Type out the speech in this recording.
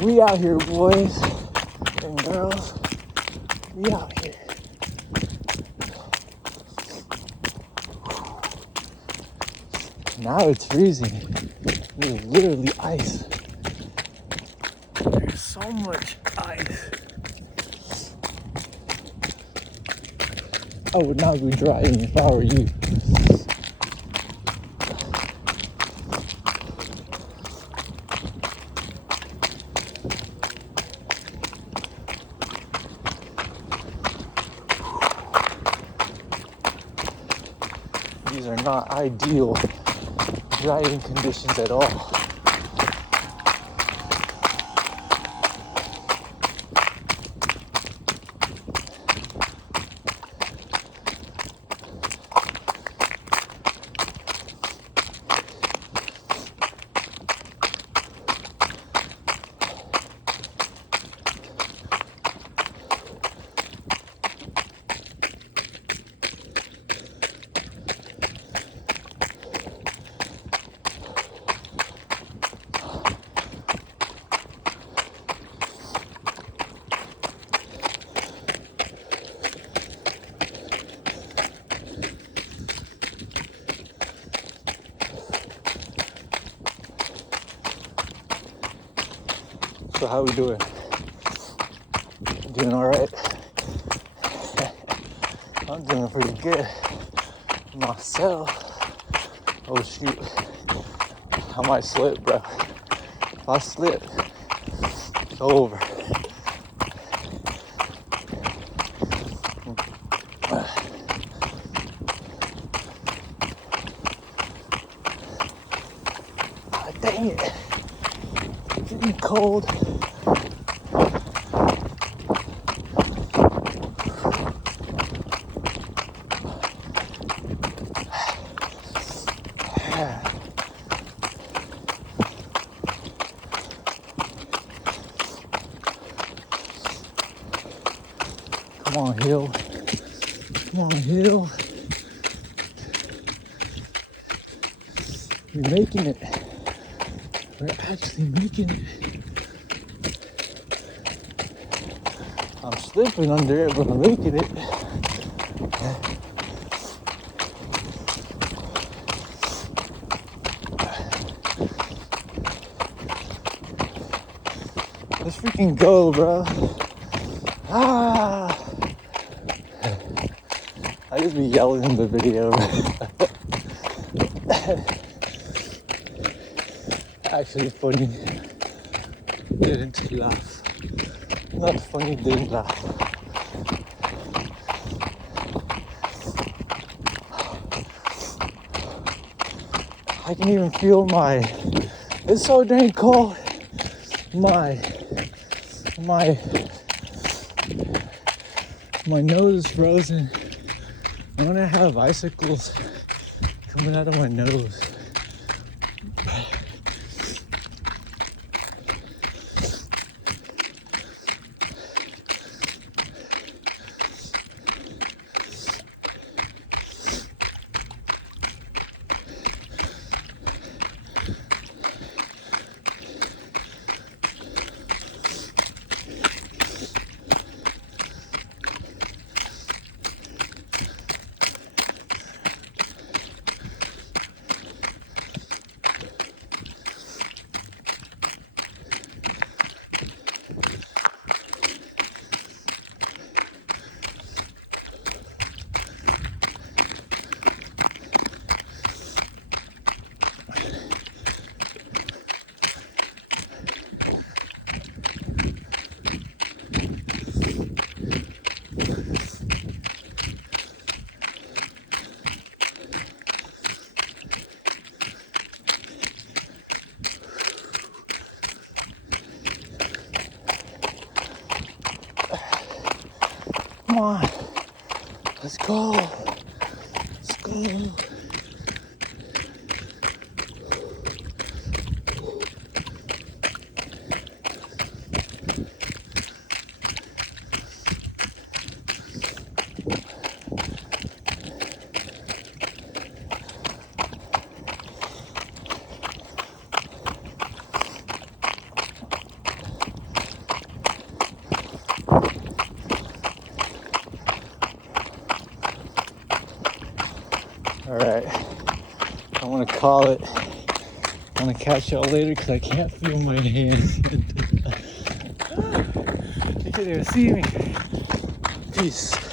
We out here, boys and girls. We out here. Now it's freezing. It's literally ice. There's so much ice. I would not be driving if I were you. These are not ideal driving conditions at all. So how we doing? Doing all right? I'm doing pretty good myself. Oh shoot, I might slip, bro. If I slip, it's over. Ah, dang it, it's getting cold. Come on, Hill. Come on, Hill. We're making it. We're actually making it. I'm slipping under it, but I'm making it. Let's freaking go, bro. Ah! I just be yelling in the video. Actually funny. Didn't laugh. Not funny, didn't laugh. I can even feel it's so dang cold. My nose is frozen. I want to have icicles coming out of my nose. Come on, let's go. Let's go. call it. I'm gonna catch y'all later because I can't feel my hands. You can't even see me. Peace.